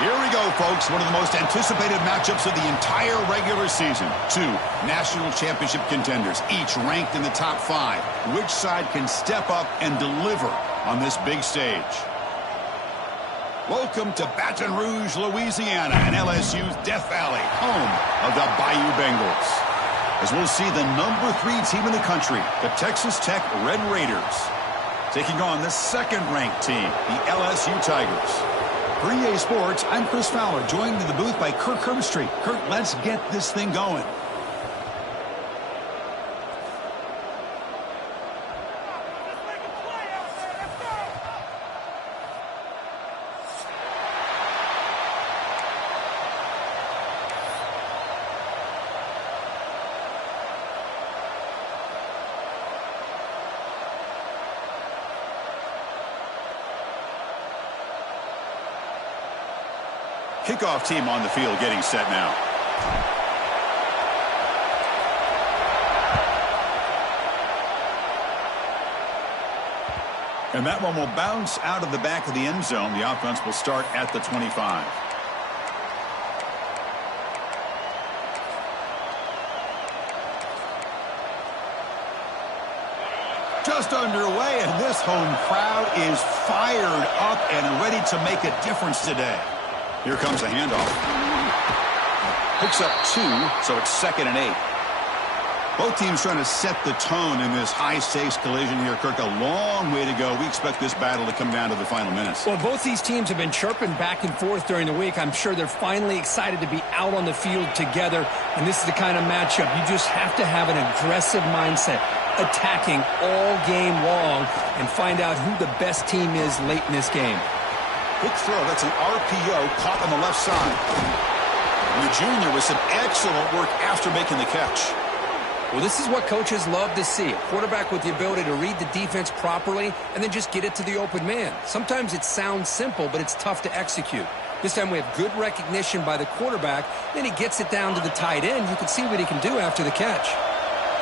Here we go, folks. One of the most anticipated matchups of the entire regular season. Two national championship contenders, each ranked in the top 5. Which side can step up and deliver on this big stage? Welcome to Baton Rouge, Louisiana, and LSU's Death Valley, home of the Bayou Bengals. As we'll see the number 3 team in the country, the Texas Tech Red Raiders, taking on the second-ranked team, the LSU Tigers. For EA Sports, I'm Chris Fowler, joined in the booth by Kirk Herbstreit. Kirk, let's get this thing going. Kickoff team on the field getting set now. And that one will bounce out of the back of the end zone. The offense will start at the 25. Just underway, and this home crowd is fired up and ready to make a difference today. Here comes the handoff. Picks up 2, so it's 2nd and 8. Both teams trying to set the tone in this high-stakes collision here, Kirk. A long way to go. We expect this battle to come down to the final minutes. Well, both these teams have been chirping back and forth during the week. I'm sure they're finally excited to be out on the field together, and this is the kind of matchup you just have to have an aggressive mindset, attacking all game long, and find out who the best team is late in this game. Quick throw. That's an RPO caught on the left side. And the junior with some excellent work after making the catch. Well, this is what coaches love to see. A quarterback with the ability to read the defense properly and then just get it to the open man. Sometimes it sounds simple, but it's tough to execute. This time we have good recognition by the quarterback. Then he gets it down to the tight end. You can see what he can do after the catch.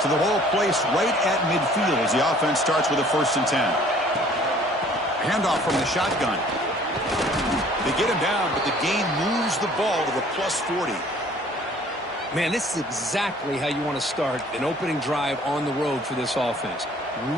So the ball placed right at midfield as the offense starts with a 1st and 10. Handoff from the shotgun. They get him down, but the gain moves the ball to the +40. Man, this is exactly how you want to start an opening drive on the road for this offense.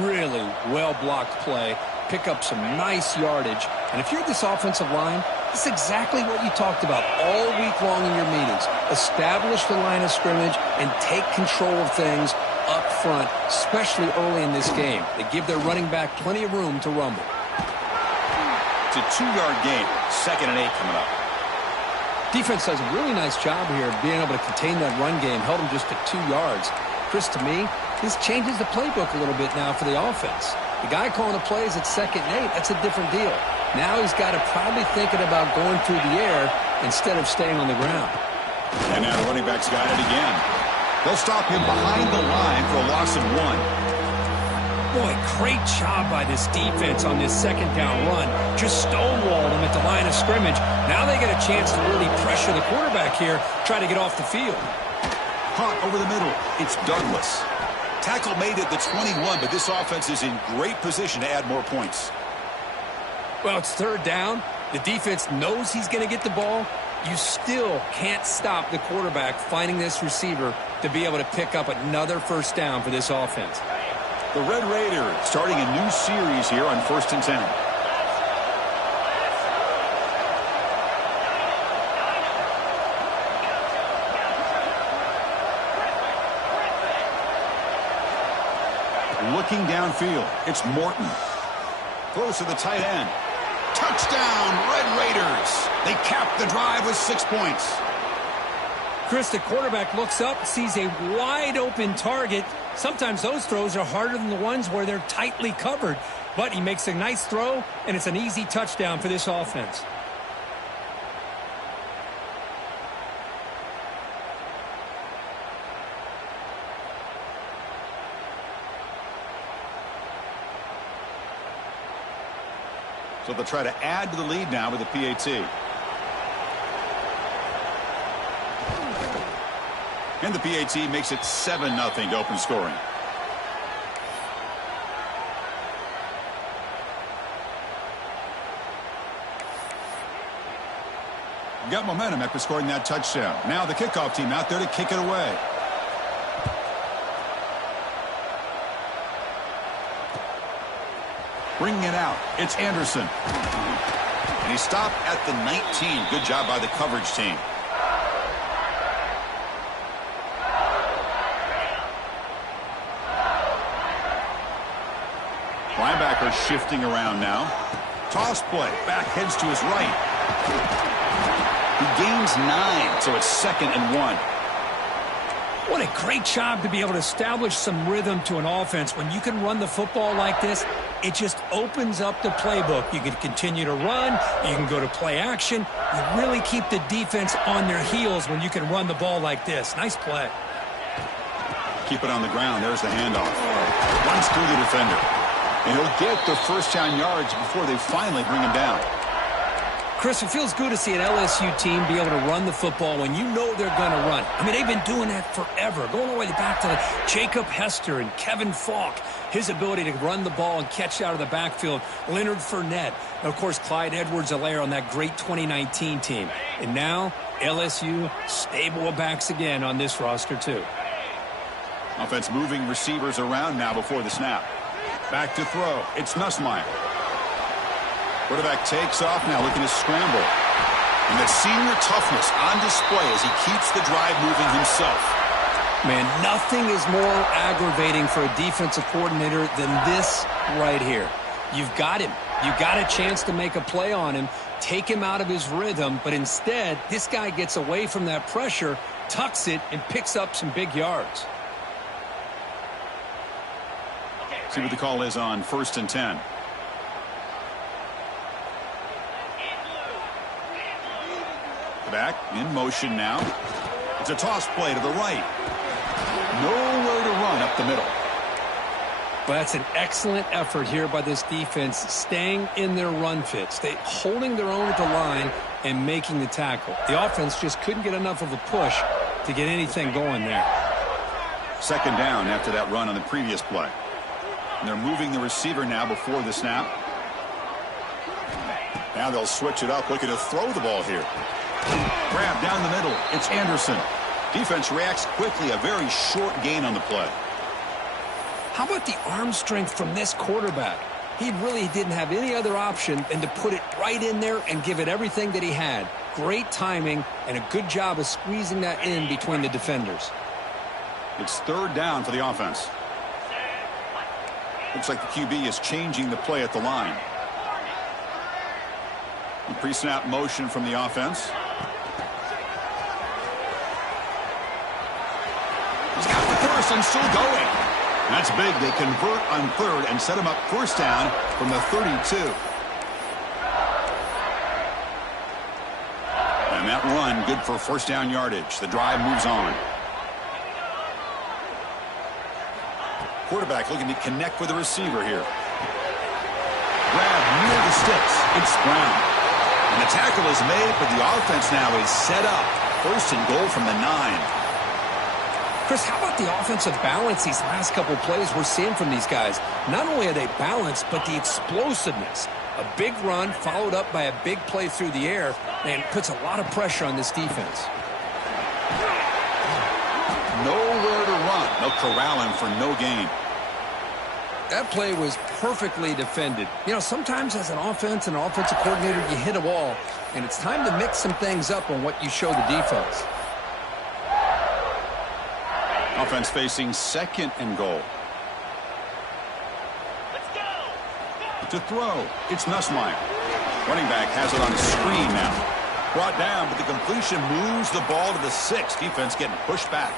Really well-blocked play, pick up some nice yardage. And if you're this offensive line, this is exactly what you talked about all week long in your meetings. Establish the line of scrimmage and take control of things up front, especially early in this game. They give their running back plenty of room to rumble. It's a 2-yard gain. 2nd and 8 coming up. Defense does a really nice job here of being able to contain that run game, held them just at 2 yards. Chris, to me, this changes the playbook a little bit now for the offense. The guy calling the plays at 2nd and 8, that's a different deal. Now he's got to probably thinking about going through the air instead of staying on the ground. And now the running back's got it again. They'll stop him behind the line for a loss of 1. Boy, great job by this defense on this 2nd down run. Just stonewalled him at the line of scrimmage. Now they get a chance to really pressure the quarterback here, try to get off the field. Caught over the middle. It's Douglas. Tackle made at the 21, but this offense is in great position to add more points. Well, it's 3rd down. The defense knows he's going to get the ball. You still can't stop the quarterback finding this receiver to be able to pick up another 1st down for this offense. The Red Raiders starting a new series here on 1st and 10. Looking downfield, it's Morton. Throws to the tight end. Touchdown, Red Raiders. They cap the drive with 6 points. Chris, the quarterback looks up, sees a wide-open target. Sometimes those throws are harder than the ones where they're tightly covered. But he makes a nice throw, and it's an easy touchdown for this offense. So they'll try to add to the lead now with a PAT. And the PAT makes it 7-0 to open scoring. Got momentum after scoring that touchdown. Now the kickoff team out there to kick it away. Bringing it out, it's Anderson. And he stopped at the 19. Good job by the coverage team. Linebacker shifting around now. Toss play, back heads to his right. He gains 9, so it's 2nd and 1. What a great job to be able to establish some rhythm to an offense. When you can run the football like this, it just opens up the playbook. You can continue to run. You can go to play action. You really keep the defense on their heels when you can run the ball like this. Nice play. Keep it on the ground. There's the handoff. Runs through the defender. And he'll get the first down yards before they finally bring him down. Chris, it feels good to see an LSU team be able to run the football when you know they're going to run. I mean, they've been doing that forever, going all the way back to Jacob Hester and Kevin Falk. His ability to run the ball and catch out of the backfield. Leonard Fournette. And, of course, Clyde Edwards-Helaire on that great 2019 team. And now, LSU stable of backs again on this roster, too. Offense moving receivers around now before the snap. Back to throw. It's Nussmeier. Quarterback takes off now, looking to scramble. And that senior toughness on display as he keeps the drive moving himself. Man, nothing is more aggravating for a defensive coordinator than this right here. You've got him. You got a chance to make a play on him, take him out of his rhythm, but instead, this guy gets away from that pressure, tucks it, and picks up some big yards. See what the call is on 1st and 10. Back in motion now. It's a toss play to the right. Nowhere to run up the middle. But that's an excellent effort here by this defense, staying in their run fit, holding their own at the line and making the tackle. The offense just couldn't get enough of a push to get anything going there. 2nd down after that run on the previous play. And they're moving the receiver now before the snap. Now they'll switch it up, looking to throw the ball here. Grab down the middle. It's Anderson. Defense reacts quickly. A very short gain on the play. How about the arm strength from this quarterback? He really didn't have any other option than to put it right in there and give it everything that he had. Great timing and a good job of squeezing that in between the defenders. It's 3rd down for the offense. Looks like the QB is changing the play at the line. The pre-snap motion from the offense. He's got the first and still going. That's big. They convert on 3rd and set him up 1st down from the 32. And that run good for 1st down yardage. The drive moves on. Quarterback looking to connect with the receiver here. Grab near the sticks. It's Brown. And the tackle is made, but the offense now is set up. 1st and goal from the 9. Chris, how about the offensive balance these last couple plays we're seeing from these guys? Not only are they balanced, but the explosiveness. A big run followed up by a big play through the air, and puts a lot of pressure on this defense. Nowhere to run. They'll corral him for no gain. That play was perfectly defended. You know, sometimes as an offense and an offensive coordinator, you hit a wall, and it's time to mix some things up on what you show the defense. Offense facing 2nd and goal. Let's go. To throw, it's Nussmeier. Running back has it on the screen now. Brought down, but the completion moves the ball to the 6. Defense getting pushed back.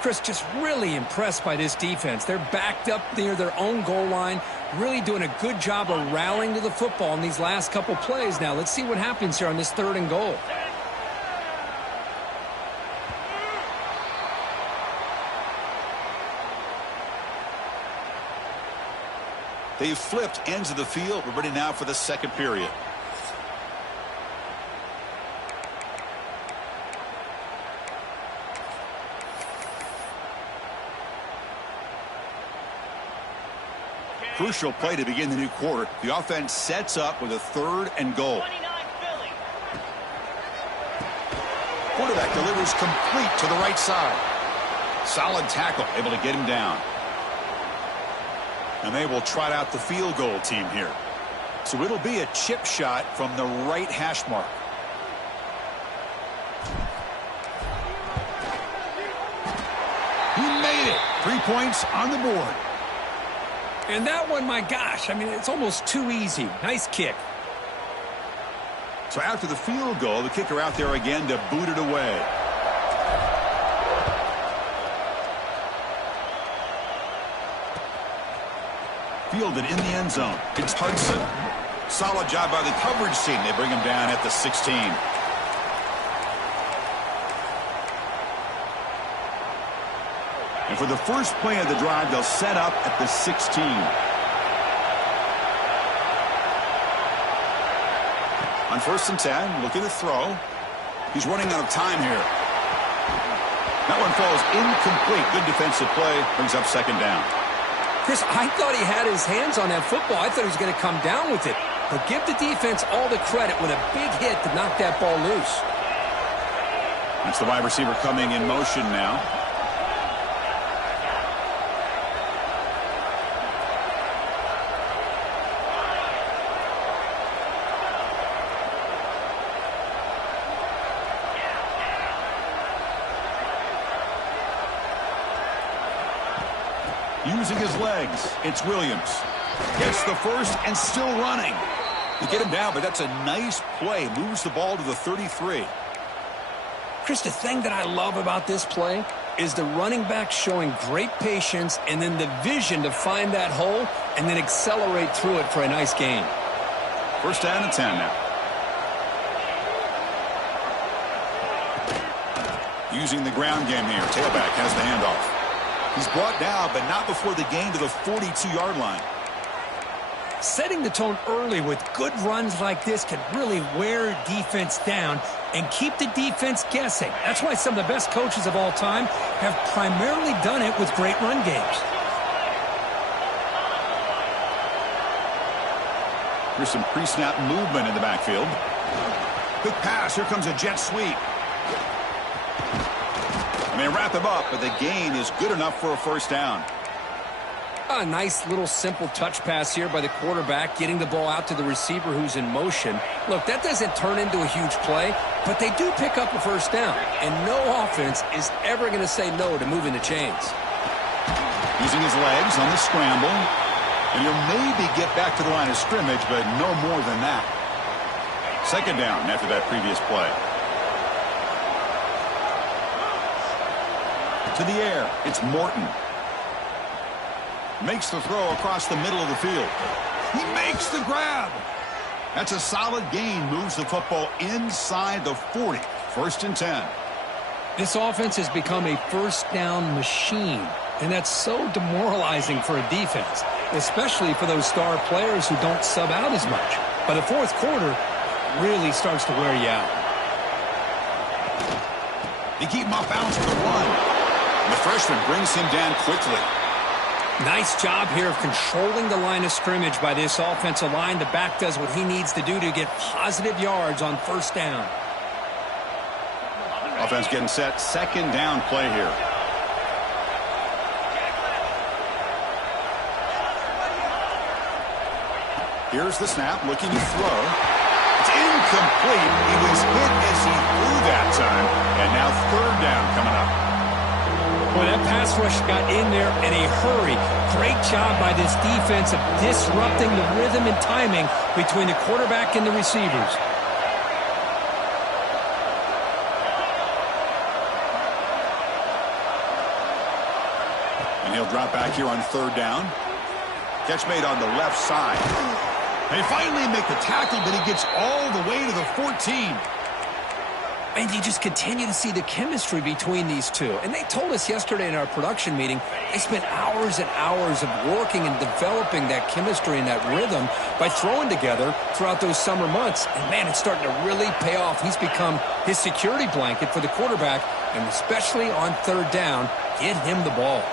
Chris, just really impressed by this defense. They're backed up near their own goal line, really doing a good job of rallying to the football in these last couple plays. Now, let's see what happens here on this 3rd and goal. They've flipped ends of the field. We're ready now for the 2nd period. Crucial play to begin the new quarter. The offense sets up with a 3rd and goal. quarterback delivers complete to the right side. Solid tackle, able to get him down. And they will trot out the field goal team here. So it'll be a chip shot from the right hash mark. He made it. 3 points on the board. And that one, my gosh, I mean, it's almost too easy. Nice kick. So after the field goal, the kicker out there again to boot it away. Fielded in the end zone. It's Hudson. Solid job by the coverage team. They bring him down at the 16. And for the first play of the drive, they'll set up at the 16. On 1st and 10, looking to throw. He's running out of time here. That one falls incomplete. Good defensive play. Brings up 2nd down. Chris, I thought he had his hands on that football. I thought he was going to come down with it. But give the defense all the credit with a big hit to knock that ball loose. That's the wide receiver coming in motion now. Using his legs, it's Williams. Gets the first and still running. You get him down, but that's a nice play. Moves the ball to the 33. Chris, the thing that I love about this play is the running back showing great patience and then the vision to find that hole and then accelerate through it for a nice gain. 1st down and 10 now. Using the ground game here. Tailback has the handoff. He's brought down, but not before the gain to the 42-yard line. Setting the tone early with good runs like this can really wear defense down and keep the defense guessing. That's why some of the best coaches of all time have primarily done it with great run games. Here's some pre-snap movement in the backfield. Quick pass. Here comes a jet sweep. And they wrap him up, but the gain is good enough for a 1st down. A nice little simple touch pass here by the quarterback, getting the ball out to the receiver who's in motion. Look, that doesn't turn into a huge play, but they do pick up a 1st down. And no offense is ever going to say no to moving the chains. Using his legs on the scramble. And he'll maybe get back to the line of scrimmage, but no more than that. 2nd down after that previous play. To the air, it's Morton. Makes the throw across the middle of the field. He makes the grab. That's a solid gain. Moves the football inside the 40. 1st and 10. This offense has become a 1st down machine, and that's so demoralizing for a defense, especially for those star players who don't sub out as much. By the 4th quarter, it really starts to wear you out. They keep him off balance with the run. And the freshman brings him down quickly. Nice job here of controlling the line of scrimmage by this offensive line. The back does what he needs to do to get positive yards on 1st down. Offense getting set. 2nd down play here. Here's the snap, looking to throw. It's incomplete. He was hit as he threw that time. And now 3rd down coming up. Boy, that pass rush got in there in a hurry. Great job by this defense of disrupting the rhythm and timing between the quarterback and the receivers. And he'll drop back here on 3rd down. Catch made on the left side. They finally make the tackle, but he gets all the way to the 14. And you just continue to see the chemistry between these two. And they told us yesterday in our production meeting, they spent hours and hours of working and developing that chemistry and that rhythm by throwing together throughout those summer months. And, man, it's starting to really pay off. He's become his security blanket for the quarterback, and especially on 3rd down, get him the ball.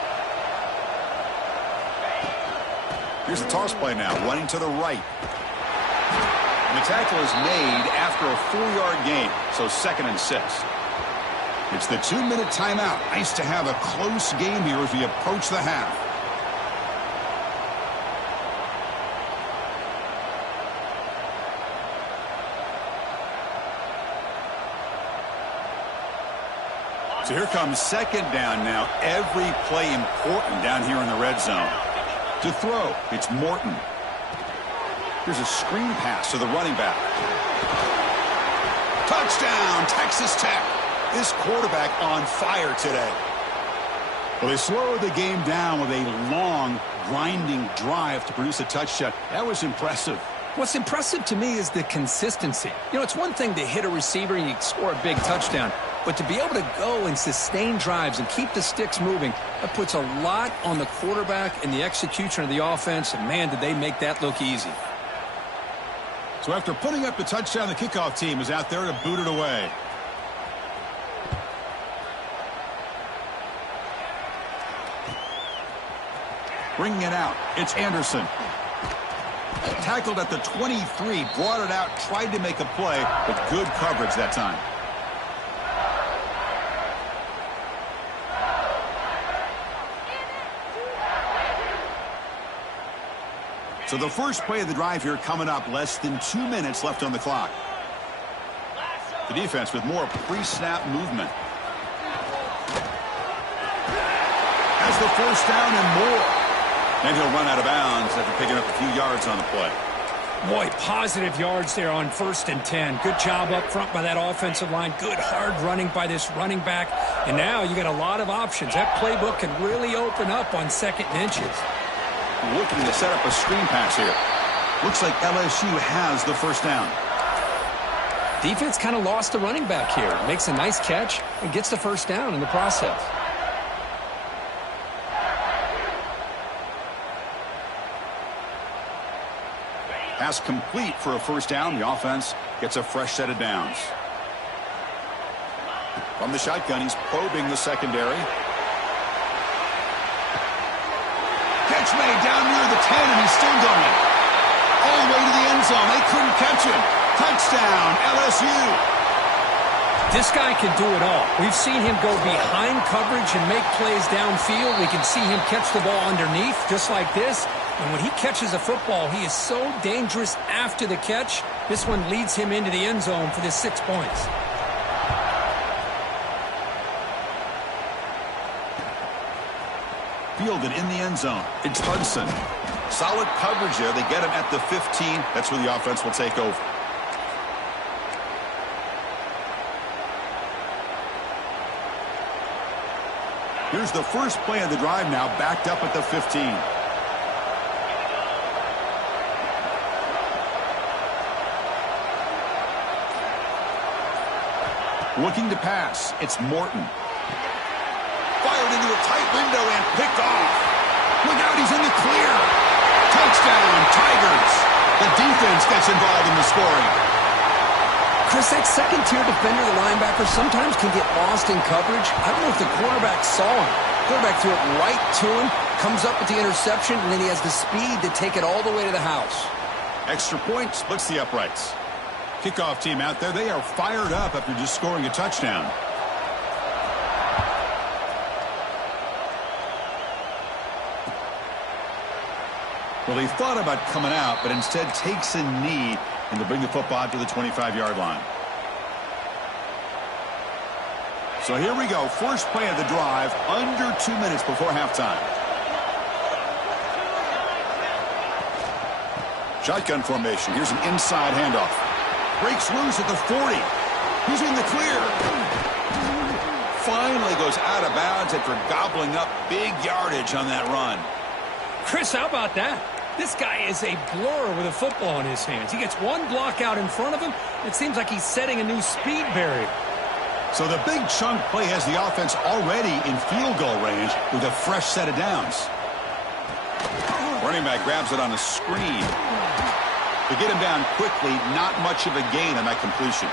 Here's the toss play now, running to the right. And the tackle is made after a 4-yard gain, so 2nd and 6. It's the 2-minute timeout. Nice to have a close game here as we approach the half. So here comes second down now. Every play important down here in the red zone. To throw, it's Morton. Here's a screen pass to the running back. Touchdown, Texas Tech. This quarterback on fire today. Well, they slowed the game down with a long, grinding drive to produce a touchdown. That was impressive. What's impressive to me is the consistency. You know, it's one thing to hit a receiver and you score a big touchdown, but to be able to go and sustain drives and keep the sticks moving, that puts a lot on the quarterback and the execution of the offense, and man, did they make that look easy. So after putting up the touchdown, the kickoff team is out there to boot it away. Bringing it out, it's Anderson. Tackled at the 23, brought it out, tried to make a play, but good coverage that time. So the first play of the drive here coming up, less than 2 minutes left on the clock. The defense with more pre-snap movement. Has the first down and more. And he'll run out of bounds after picking up a few yards on the play. Boy, positive yards there on 1st and 10. Good job up front by that offensive line. Good hard running by this running back. And now you got a lot of options. That playbook can really open up on 2nd and inches. Looking to set up a screen pass here. Looks like LSU has the first down. Defense kind of lost the running back here. Makes a nice catch and gets the first down in the process. Pass complete for a first down. The offense gets a fresh set of downs. From the shotgun, he's probing the secondary. Catch made down near the 10, and he's still going. All the way to the end zone. They couldn't catch him. Touchdown, LSU. This guy can do it all. We've seen him go behind coverage and make plays downfield. We can see him catch the ball underneath, just like this. And when he catches a football, he is so dangerous after the catch. This one leads him into the end zone for the 6 points. Fielded in the end zone. It's Hudson. Solid coverage there. They get him at the 15. That's where the offense will take over. Here's the first play of the drive now, backed up at the 15. Looking to pass. It's Morton. Fired into a tight window and picked off. Look out, he's in the clear. Touchdown, Tigers. The defense gets involved in the scoring. Chris, that second-tier defender, the linebacker, sometimes can get lost in coverage. I don't know if the quarterback saw him. Quarterback threw it right to him, comes up with the interception, and then he has the speed to take it all the way to the house. Extra point splits the uprights. Kickoff team out there, they are fired up after just scoring a touchdown. Well, he thought about coming out, but instead takes a knee and to bring the football to the 25-yard line. So here we go. First play of the drive, under 2 minutes before halftime. Shotgun formation. Here's an inside handoff. Breaks loose at the 40. He's in the clear. Finally goes out of bounds after gobbling up big yardage on that run. Chris, how about that? This guy is a blur with a football in his hands. He gets one block out in front of him. It seems like he's setting a new speed barrier. So the big chunk play has the offense already in field goal range with a fresh set of downs. Running back grabs it on a screen. To get him down quickly, not much of a gain on that completion.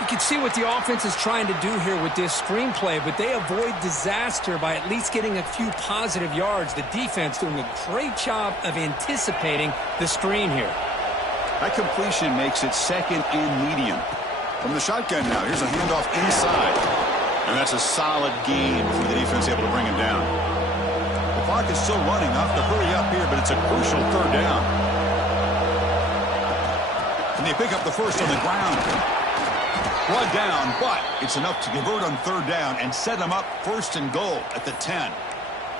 You can see what the offense is trying to do here with this screenplay, but they avoid disaster by at least getting a few positive yards. The defense doing a great job of anticipating the screen here. That completion makes it second and medium. From the shotgun now, here's a handoff inside. And that's a solid gain before the defense able to bring him down. The clock is still running. Off to hurry up here, but it's a crucial third down. And they pick up the first on the ground. Brought down, but it's enough to convert on third down and set them up first and goal at the 10.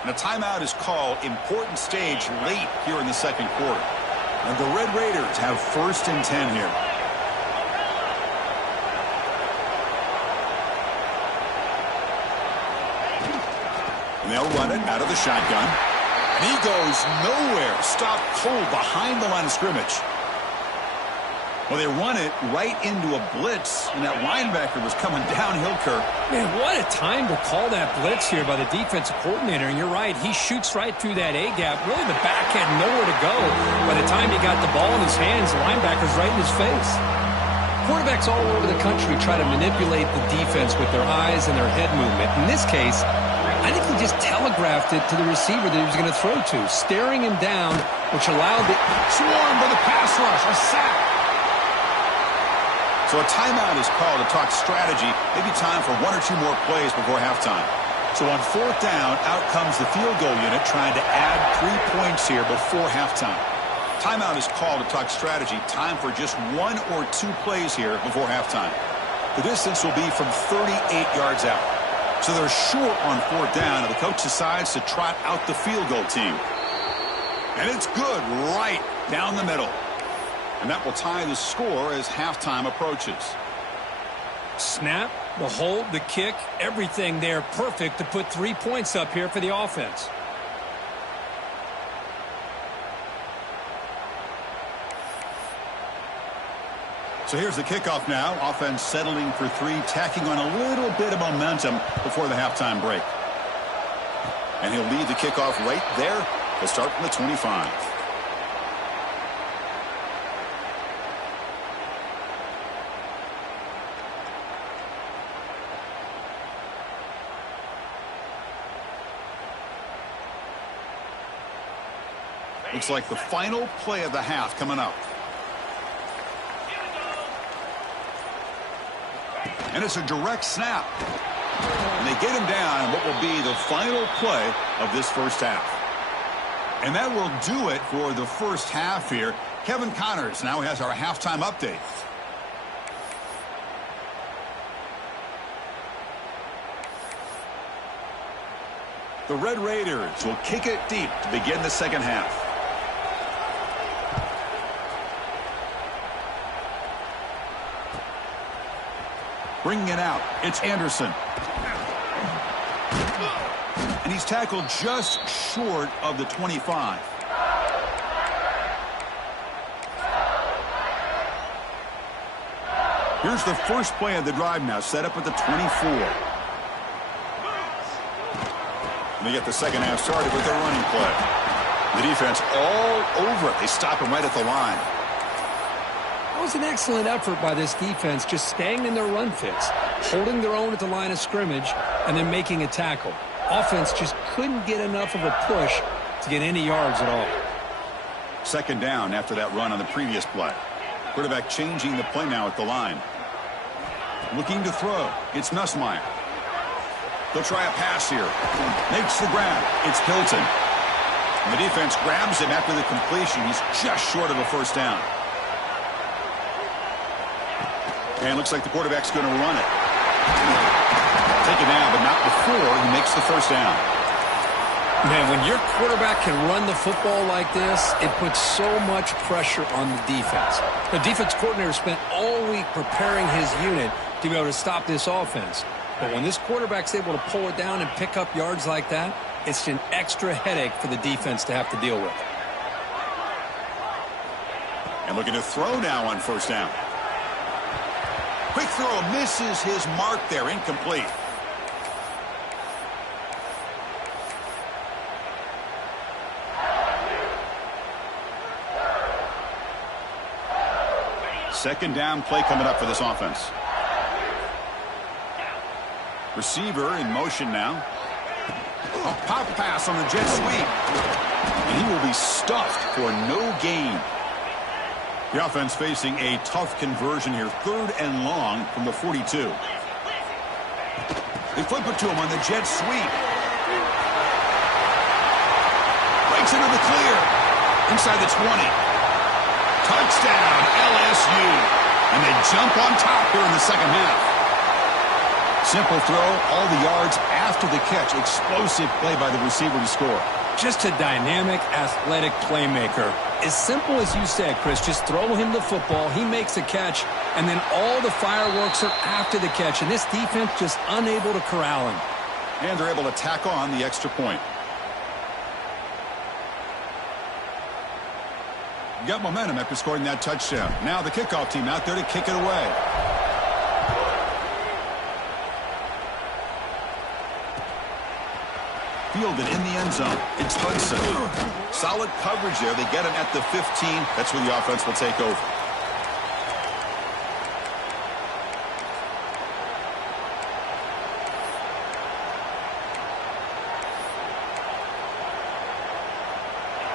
And a timeout is called. Important stage late here in the second quarter. And the Red Raiders have first and 10 here. And they'll run it out of the shotgun. And he goes nowhere. Stopped cold behind the line of scrimmage. Well, they run it right into a blitz, and that linebacker was coming downhill, Kirk. Man, what a time to call that blitz here by the defensive coordinator. And you're right, he shoots right through that A-gap. Really, the back had nowhere to go. By the time he got the ball in his hands, the linebacker's right in his face. Quarterbacks all over the country try to manipulate the defense with their eyes and their head movement. In this case, I think he just telegraphed it to the receiver that he was going to throw to, staring him down, which allowed the swarm for the pass rush, a sack. So a timeout is called to talk strategy. Maybe time for one or two more plays before halftime. So on fourth down, out comes the field goal unit trying to add 3 points here before halftime. Timeout is called to talk strategy. Time for just 1 or 2 plays here before halftime. The distance will be from 38 yards out. So they're short on fourth down, and the coach decides to trot out the field goal team. And it's good right down the middle. And that will tie the score as halftime approaches. Snap, the hold, the kick, everything there perfect to put 3 points up here for the offense. So here's the kickoff now. Offense settling for 3, tacking on a little bit of momentum before the halftime break. And he'll lead the kickoff right there to start from the 25. Looks like the final play of the half coming up. And it's a direct snap. And they get him down in what will be the final play of this first half. And that will do it for the first half here. Kevin Connors now has our halftime update. The Red Raiders will kick it deep to begin the second half. Bringing it out, it's Anderson. And he's tackled just short of the 25. Here's the first play of the drive now, set up at the 24. And they get the second half started with their running play. The defense all over it. They stop him right at the line. That was an excellent effort by this defense, just staying in their run fits, holding their own at the line of scrimmage, and then making a tackle. Offense just couldn't get enough of a push to get any yards at all. Second down after that run on the previous play. Quarterback changing the play now at the line. Looking to throw. It's Nussmeier. They'll try a pass here. Makes the grab. It's Hilton. And the defense grabs him after the completion. He's just short of a first down. And looks like the quarterback's going to run it. Take it down, but not before he makes the first down. Man, when your quarterback can run the football like this, it puts so much pressure on the defense. The defense coordinator spent all week preparing his unit to be able to stop this offense. But when this quarterback's able to pull it down and pick up yards like that, it's an extra headache for the defense to have to deal with. And looking to throw now on first down. Quick throw, misses his mark there, incomplete. Second down play coming up for this offense. Receiver in motion now. A pop pass on the jet sweep. And he will be stuffed for no gain. The offense facing a tough conversion here. 3rd and long from the 42. They flip it to him on the jet sweep. Breaks into the clear. Inside the 20. Touchdown, LSU. And they jump on top here in the second half. Simple throw, all the yards after the catch. Explosive play by the receiver to score. Just a dynamic, athletic playmaker. As simple as you said, Chris, just throw him the football, he makes a catch, and then all the fireworks are after the catch, and this defense just unable to corral him. And they're able to tack on the extra point. Got momentum after scoring that touchdown. Now the kickoff team out there to kick it away. Fielded in the end zone. It's Hudson. Solid coverage there. They get him at the 15. That's where the offense will take over.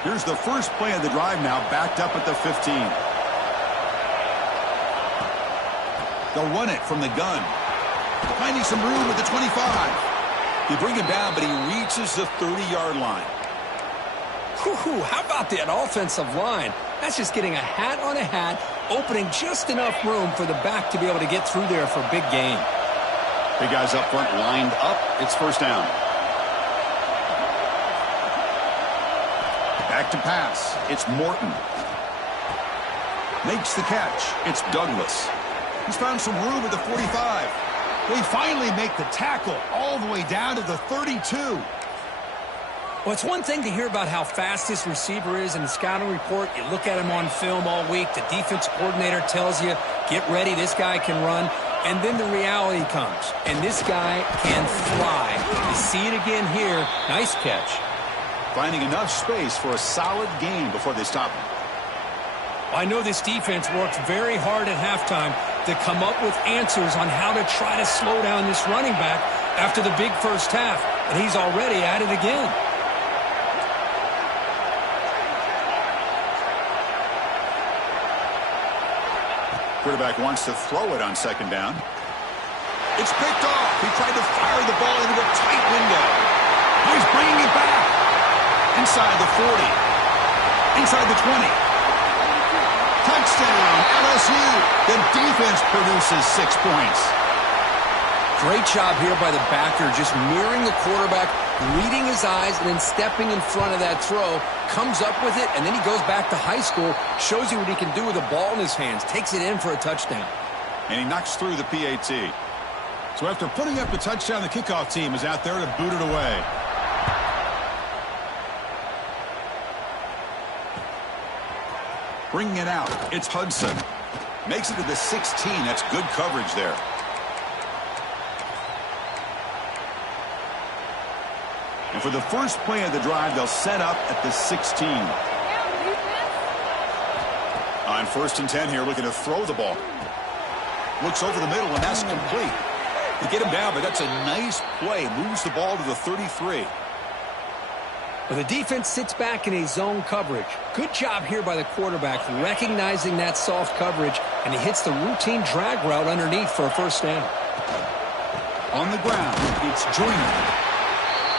Here's the first play of the drive now, backed up at the 15. They'll run it from the gun. Finding some room at the 25. They bring him down, but he reaches the 30-yard line. Whew, how about that offensive line? That's just getting a hat on a hat, opening just enough room for the back to be able to get through there for a big gain. Big guys up front lined up. It's first down. Back to pass. It's Morton. Makes the catch. It's Douglas. He's found some room at the 45. They finally make the tackle all the way down to the 32. Well, it's one thing to hear about how fast this receiver is in the scouting report. You look at him on film all week. The defense coordinator tells you, get ready, this guy can run. And then the reality comes, and this guy can fly. You see it again here. Nice catch. Finding enough space for a solid gain before they stop him. I know this defense worked very hard at halftime to come up with answers on how to try to slow down this running back after the big first half, and he's already at it again. Quarterback wants to throw it on second down. It's picked off. He tried to fire the ball into a tight window. Now he's bringing it back. Inside the 40. Inside the 20. Touchdown, LSU. The defense produces 6 points. Great job here by the backer, just mirroring the quarterback, reading his eyes, and then stepping in front of that throw. Comes up with it, and then he goes back to high school, shows you what he can do with the ball in his hands, takes it in for a touchdown. And he knocks through the PAT. So after putting up the touchdown, the kickoff team is out there to boot it away. Bringing it out, it's Hudson. Makes it to the 16. That's good coverage there. And for the first play of the drive, they'll set up at the 16. On 1st and 10 here, looking to throw the ball. Looks over the middle, and that's complete. They get him down, but that's a nice play. Moves the ball to the 33. Well, the defense sits back in a zone coverage. Good job here by the quarterback, recognizing that soft coverage, and he hits the routine drag route underneath for a first down. On the ground, it's Joyner.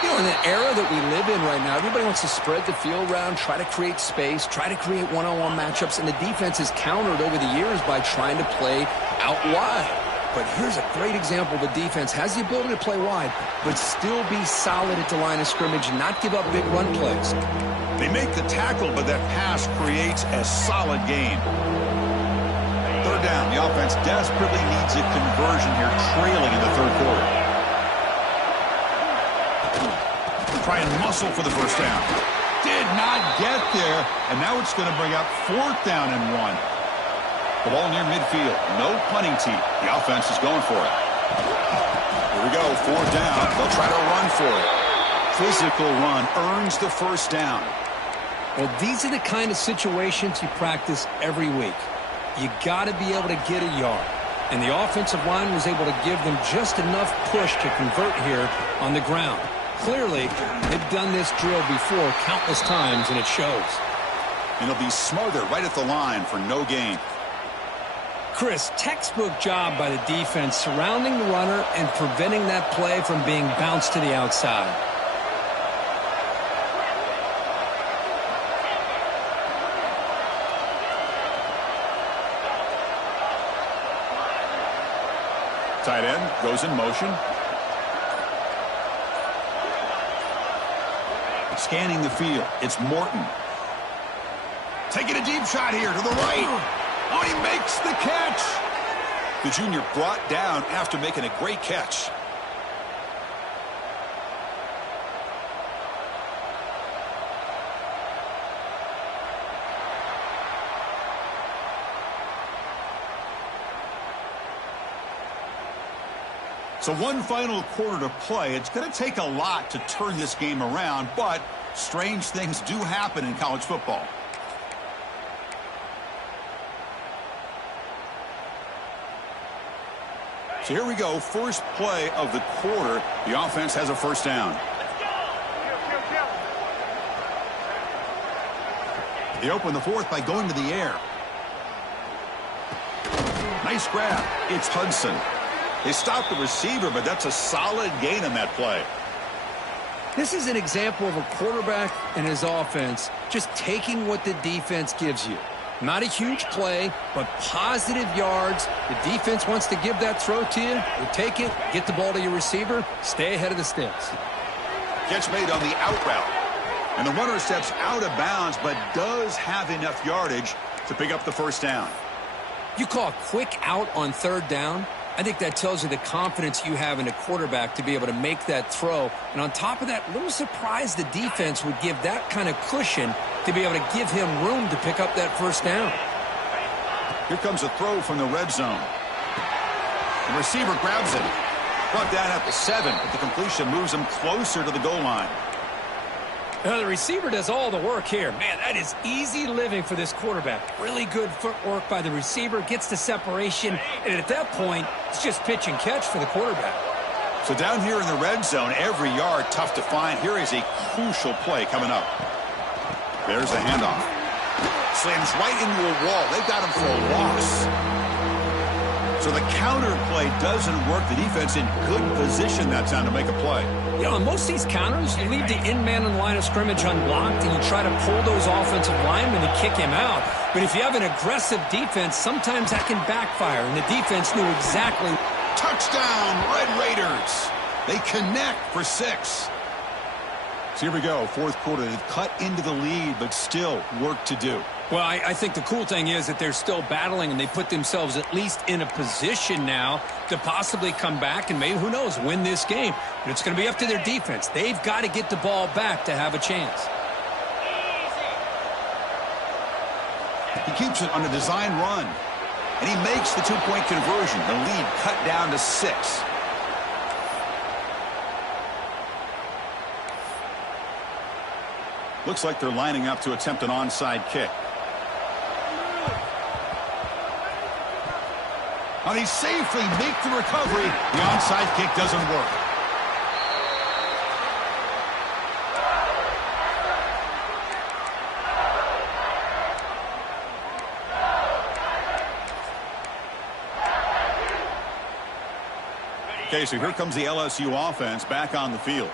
You know, in the era that we live in right now, everybody wants to spread the field around, try to create space, try to create one-on-one matchups, and the defense is countered over the years by trying to play out wide. But here's a great example. The defense has the ability to play wide, but still be solid at the line of scrimmage and not give up big run plays. They make the tackle, but that pass creates a solid gain. 3rd down. The offense desperately needs a conversion here, trailing in the 3rd quarter. Try and muscle for the first down. Did not get there, and now it's going to bring up 4th down and 1. The ball near midfield. No punting tee. The offense is going for it. Here we go. 4th down. They'll try to run for it. Physical run earns the first down. Well, these are the kind of situations you practice every week. You got to be able to get a yard. And the offensive line was able to give them just enough push to convert here on the ground. Clearly, they've done this drill before countless times, and it shows. And they'll be smothered right at the line for no gain. Chris, textbook job by the defense surrounding the runner and preventing that play from being bounced to the outside. Tight end goes in motion. Scanning the field. It's Morton. Taking a deep shot here to the right. Oh, he makes the catch. The junior brought down after making a great catch. So one final quarter to play. It's going to take a lot to turn this game around, but strange things do happen in college football. So here we go, first play of the quarter. The offense has a first down. They open the fourth by going to the air. Nice grab. It's Hudson. They stopped the receiver, but that's a solid gain on that play. This is an example of a quarterback and his offense just taking what the defense gives you. Not a huge play, but positive yards. The defense wants to give that throw to you. You take it, get the ball to your receiver, stay ahead of the sticks. Catch made on the out route. And the runner steps out of bounds, but does have enough yardage to pick up the first down. You call a quick out on third down. I think that tells you the confidence you have in a quarterback to be able to make that throw. And on top of that, a little surprised the defense would give that kind of cushion to be able to give him room to pick up that first down. Here comes a throw from the red zone. The receiver grabs it. Brought down at the 7, but the completion moves him closer to the goal line. Now the receiver does all the work here. Man, that is easy living for this quarterback. Really good footwork by the receiver, gets the separation, and at that point, it's just pitch and catch for the quarterback. So down here in the red zone, every yard tough to find. Here is a crucial play coming up. There's the handoff. Slams right into a wall. They've got him for a loss. So the counter play doesn't work. The defense in good position that time to make a play. You know, on most of these counters, you leave the in man in the line of scrimmage unblocked, and you try to pull those offensive linemen and kick him out. But if you have an aggressive defense, sometimes that can backfire, and the defense knew exactly. Touchdown, Red Raiders. They connect for 6. So here we go, fourth quarter. They've cut into the lead, but still work to do. Well, I think the cool thing is that they're still battling, and they put themselves at least in a position now to possibly come back and maybe, who knows, win this game. But it's going to be up to their defense. They've got to get the ball back to have a chance. He keeps it on a design run, and he makes the two-point conversion. The lead cut down to 6. Looks like they're lining up to attempt an onside kick. And he safely makes the recovery. The onside kick doesn't work. Okay, so here comes the LSU offense back on the field.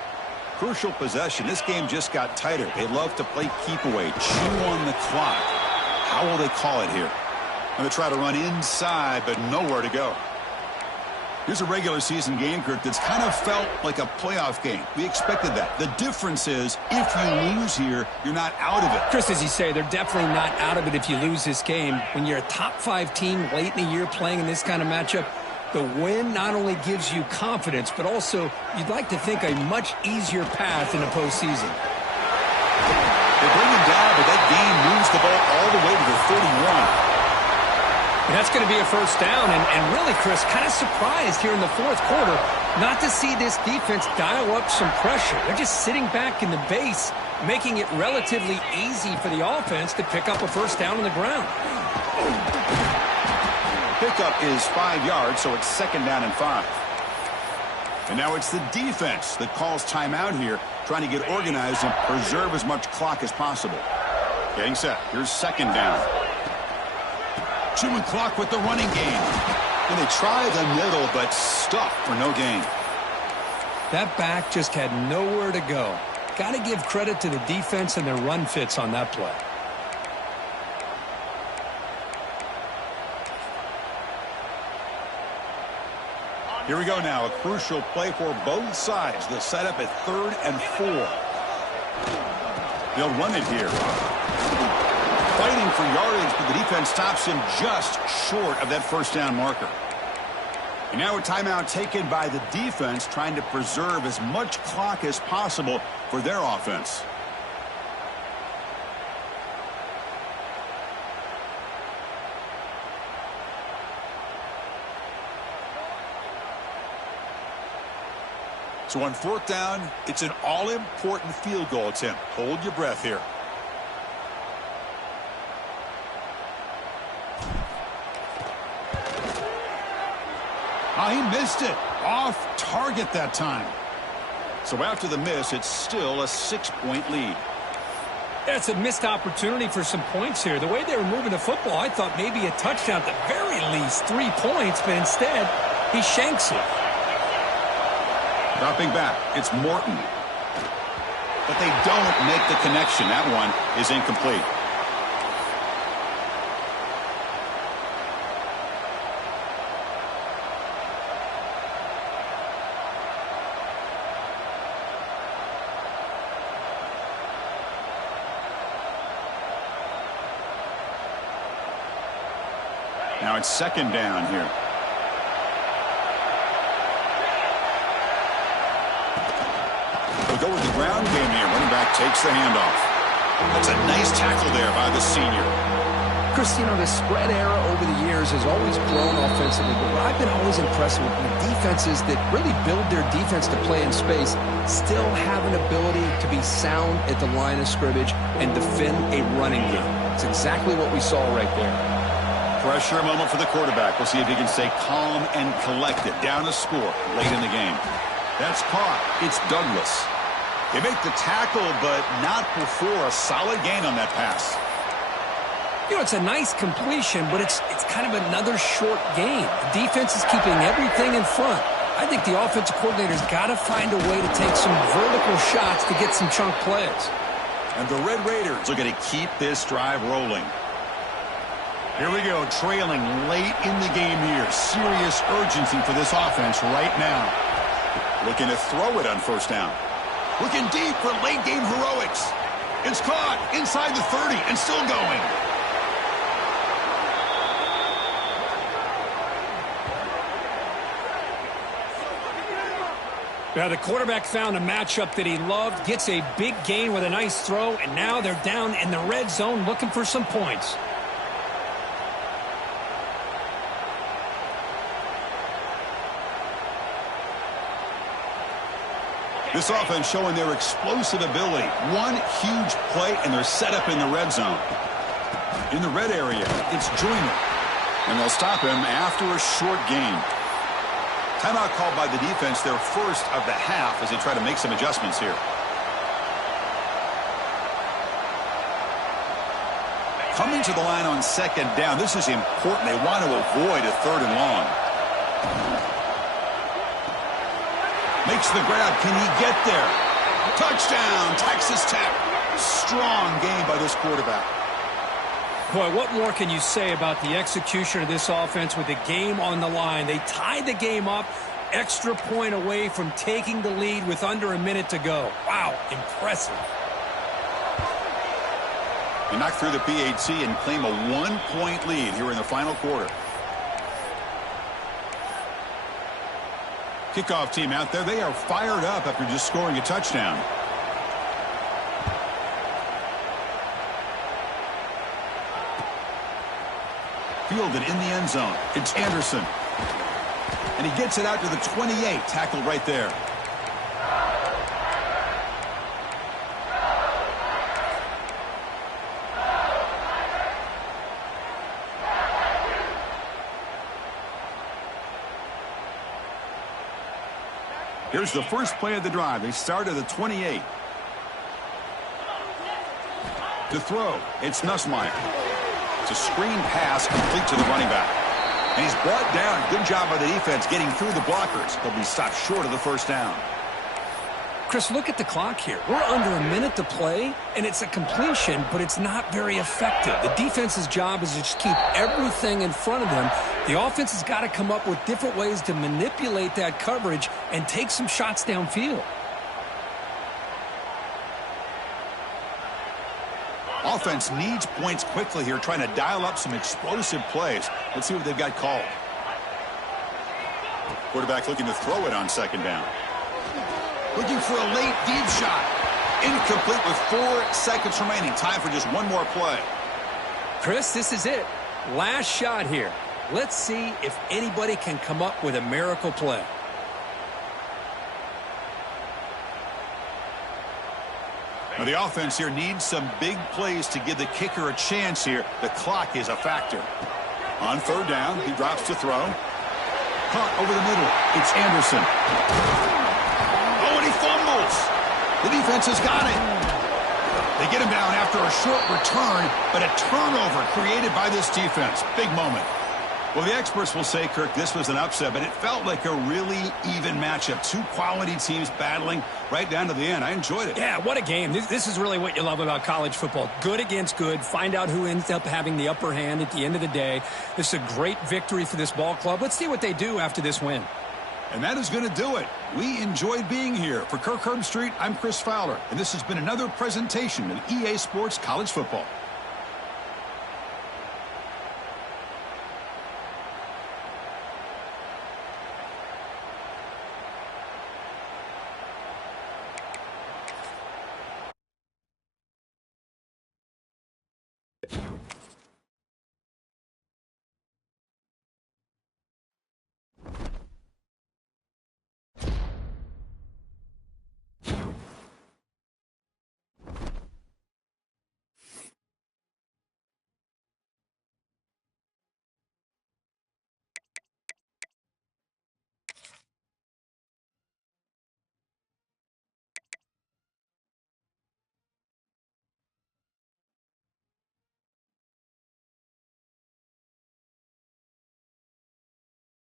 Crucial possession. This game just got tighter. They love to play keep away, chew on the clock. How will they call it here? Going to try to run inside, but nowhere to go. Here's a regular season game, Kirk, that's kind of felt like a playoff game. We expected that. The difference is, if you lose here, you're not out of it. Chris, as you say, they're definitely not out of it if you lose this game. When you're a top-5 team late in the year playing in this kind of matchup, the win not only gives you confidence, but also you'd like to think a much easier path in the postseason. They bring him down, but that game moves the ball all the way to the 31. And that's going to be a first down. And really, Chris, kind of surprised here in the fourth quarter not to see this defense dial up some pressure. They're just sitting back in the base, making it relatively easy for the offense to pick up a first down on the ground. Pickup is 5 yards, so it's second down and 5. And now it's the defense that calls timeout here, trying to get organized and preserve as much clock as possible. Getting set. Here's second down. Chewing clock with the running game. And they try the middle, but stuffed for no gain. That back just had nowhere to go. Got to give credit to the defense and their run fits on that play. Here we go now. A crucial play for both sides. The setup at 3rd and 4. They'll run it here. Fighting for yardage, but the defense stops him just short of that first down marker. And now a timeout taken by the defense, trying to preserve as much clock as possible for their offense. So on 4th down, it's an all-important field goal attempt. Hold your breath here. Oh, he missed it. Off target that time. So after the miss, it's still a 6-point lead. That's a missed opportunity for some points here. The way they were moving the football, I thought maybe a touchdown, at the very least 3 points, but instead he shanks it. Dropping back, it's Morton. But they don't make the connection. That one is incomplete. Now it's 2nd down here. We'll go with the ground game here. Running back takes the handoff. That's a nice tackle there by the senior. Chris, you know, the spread era over the years has always grown offensively, but what I've been always impressed with the defenses that really build their defense to play in space still have an ability to be sound at the line of scrimmage and defend a running game. It's exactly what we saw right there. Pressure moment for the quarterback. We'll see if he can stay calm and collected. Down a score late in the game. That's caught. It's Douglas. They make the tackle, but not before a solid gain on that pass. You know, it's a nice completion, but it's kind of another short game. The defense is keeping everything in front. I think the offensive coordinator's got to find a way to take some vertical shots to get some chunk plays. And the Red Raiders are going to keep this drive rolling. Here we go, trailing late in the game here. Serious urgency for this offense right now. Looking to throw it on 1st down. Looking deep for late game heroics. It's caught inside the 30 and still going. Now the quarterback found a matchup that he loved, gets a big gain with a nice throw, and now they're down in the red zone looking for some points. This offense showing their explosive ability. One huge play, and they're set up in the red zone. In the red area, it's Joyner. And they'll stop him after a short gain. Timeout called by the defense, their first of the half, as they try to make some adjustments here. Coming to the line on 2nd down. This is important. They want to avoid a 3rd and long. Makes the grab. Can he get there? Touchdown, Texas Tech. Strong game by this quarterback. Boy, what more can you say about the execution of this offense with the game on the line? They tied the game up, extra point away from taking the lead with under a minute to go. Wow, impressive. They knock through the PAT and claim a 1-point lead here in the final quarter. Kickoff team out there. They are fired up after just scoring a touchdown. Fielded in the end zone. It's Anderson. And he gets it out to the 28. Tackled right there. Here's the first play of the drive. They start at the 28. To throw, it's Nussmeier. It's a screen pass complete to the running back. And he's brought down. Good job by the defense getting through the blockers. He'll be stopped short of the first down. Chris, look at the clock here. We're under a minute to play, and it's a completion, but it's not very effective. The defense's job is to just keep everything in front of them. The offense has got to come up with different ways to manipulate that coverage and take some shots downfield. Offense needs points quickly here, trying to dial up some explosive plays. Let's see what they've got called. Quarterback looking to throw it on second down. Looking for a late deep shot. Incomplete with 4 seconds remaining. Time for just one more play. Chris, this is it. Last shot here. Let's see if anybody can come up with a miracle play. Now the offense here needs some big plays to give the kicker a chance here. The clock is a factor. On third down, he drops to throw. Caught over the middle. It's Anderson. Oh, and he fumbles. The defense has got it. They get him down after a short return, but a turnover created by this defense. Big moment. Well, the experts will say, Kirk, this was an upset, but it felt like a really even matchup. 2 quality teams battling right down to the end. I enjoyed it. Yeah, what a game. This is really what you love about college football. Good against good. Find out who ends up having the upper hand at the end of the day. This is a great victory for this ball club. Let's see what they do after this win. And that is going to do it. We enjoyed being here. For Kirk Herbstreit, I'm Chris Fowler, and this has been another presentation of EA Sports College Football.